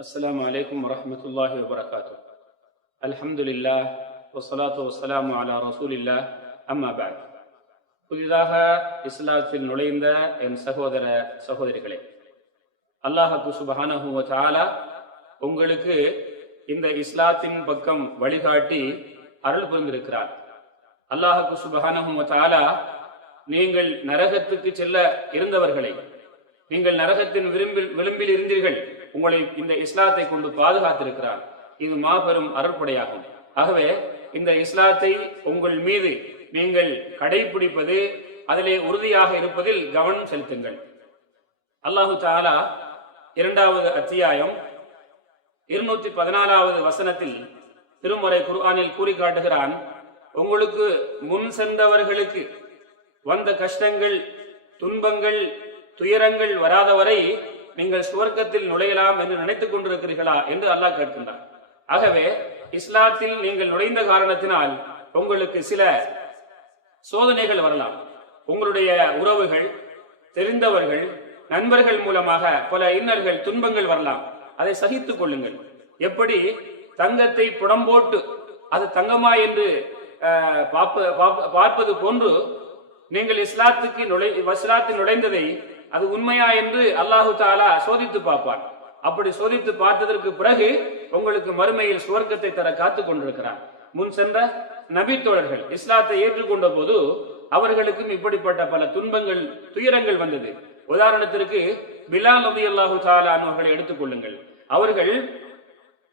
السلام عليكم ورحمة الله وبركاته الحمد لله والصلاة والسلام على رسول الله أما بعد புதிதாக இஸ்லாத்தில் நுழைந்த என் சகோதர சகோதரிகளே அல்லாஹு சுபஹானஹு வ தஆலா உங்களுக்கு இந்த இஸ்லாத்தின் பக்கம் வழிகாட்டி அருள் புரிந்திருக்கிறார் அல்லாஹு சுபஹானஹு வ தஆலா நீங்கள் நரகத்துக்கு செல்ல இருந்தவர்களை நீங்கள் நரகத்தின் விளிம்பில் விளிம்பில் இருந்தீர்கள் உங்களை இந்த இஸ்லாத்தை கொண்டு பாதுகாத்திருக்கிறார். இது மாபெரும் அருட்படையாகும் ஆகவே இந்த இஸ்லாத்தை உங்கள் மீது நீங்கள் கடைபிடிப்பது அதிலே உறுதியாக இருப்பதில் கவனம் செலுத்துங்கள். அல்லாஹு தாலா இரண்டாவது அத்தியாயம் இருநூற்றி பதினாலாவது வசனத்தில் திருமறை குர்ஆனில் கூறி காட்டுகிறான் உங்களுக்கு முன் சென்றவர்களுக்கு வந்த கஷ்டங்கள் துன்பங்கள் துயரங்கள் வராத வரை நீங்கள் சுவர்க்கத்தில் நுழையலாம் என்று நினைத்துக் கொண்டிருக்கிறீர்களா என்று அல்லாஹ் கேட்கின்றார் ஆகவே இஸ்லாத்தில் நீங்கள் நுழைந்த காரணத்தினால் உங்களுக்கு சில சோதனைகள் வரலாம். உங்களுடைய உறவுகள் தெரிந்தவர்கள் நண்பர்கள் மூலமாக பல இன்னல்கள் துன்பங்கள் வரலாம். அதை சகித்துக் கொள்ளுங்கள். எப்படி? தங்கத்தை புடம்போட்டு அது தங்கமா என்று பார்ப்ப- பார்ப்பது போன்று நீங்கள் இஸ்லாத்துக்கு நுழை இஸ்லாத்தில் நுழைந்ததை அது உண்மையா என்று அல்லாஹு தாலா சோதித்து பார்ப்பான். அப்படி சோதித்து பார்த்ததற்கு பிறகு உங்களுக்கு மறுமையில் சுவர்க்கத்தை தர காத்துக் கொண்டிருக்கிறார் முன் சென்ற நபி தோழர்கள் இஸ்லாத்தை ஏற்றுக்கொண்ட போது அவர்களுக்கும் இப்படிப்பட்ட பல துன்பங்கள் துயரங்கள் வந்தது. உதாரணத்திற்கு பிலால் நபி அல்லாஹு தாலா அவர்களை எடுத்துக்கொள்ளுங்கள் அவர்கள்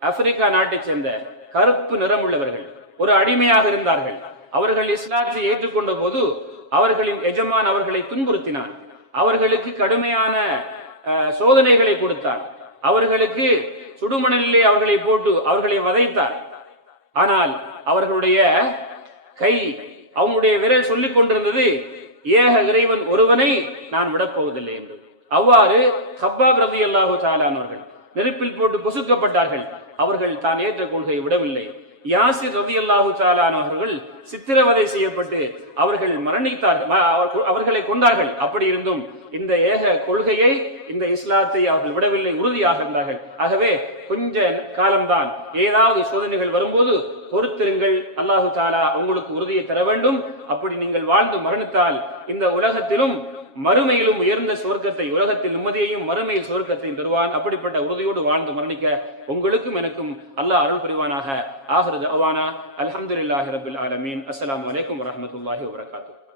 ஆப்பிரிக்கா நாட்டைச் சேர்ந்த கருப்பு நிறம் உள்ளவர்கள் ஒரு அடிமையாக இருந்தார்கள். அவர்கள் இஸ்லாத்தை ஏற்றுக்கொண்ட போது அவர்களின் எஜமான் அவர்களை துன்புறுத்தினான். அவர்களுக்கு கடுமையான சோதனைகளை கொடுத்தார். அவர்களுக்கு சுடுமணலிலே அவர்களை போட்டு அவர்களை வதைத்தார். ஆனால் அவர்களுடைய கை அவனுடைய விரல் சொல்லிக் கொண்டிருந்தது ஏக இறைவன் ஒருவனை நான் விடப்போவதில்லை என்று. அவ்வாறு ஹப்பா பிரதி அல்லாஹு சாலானவர்கள் நெருப்பில் போட்டு பொசுக்கப்பட்டார்கள். அவர்கள் தான் ஏற்ற கொள்கையை விடவில்லை. யாசிர் ரதி அல்லாஹு அவர்கள் சித்திரவதை செய்யப்பட்டு அவர்கள் மரணித்தார்கள் அவர்- அவர்களை கொண்டார்கள் அப்படி இருந்தும் இந்த ஏக கொள்கையை இந்த இஸ்லாத்தை அவர்கள் விடவில்லை உறுதியாக இருந்தார்கள். ஆகவே கொஞ்ச காலம்தான். ஏதாவது சோதனைகள் வரும்போது பொறுத்திருங்கள். அல்லாஹு தாலா உங்களுக்கு உறுதியை தர வேண்டும். அப்படி நீங்கள் வாழ்ந்து மரணித்தால் இந்த உலகத்திலும் மறுமையிலும் உயர்ந்த சுவர்க்கத்தை உலகத்தில் நிம்மதியையும் மறுமையில் சுவர்க்கத்தையும் பெறுவான் அப்படிப்பட்ட உறுதியோடு வாழ்ந்து மரணிக்க உங்களுக்கும் எனக்கும் அல்லாஹ் அருள் புரிவானாக. ஆகிறது அவானா அலமதுல்லாஹி ரபுல் ஆலமீன். அஸ்லாம் வலைக்கம் வரமத்துல்லாஹி வபரகாத்துஹு.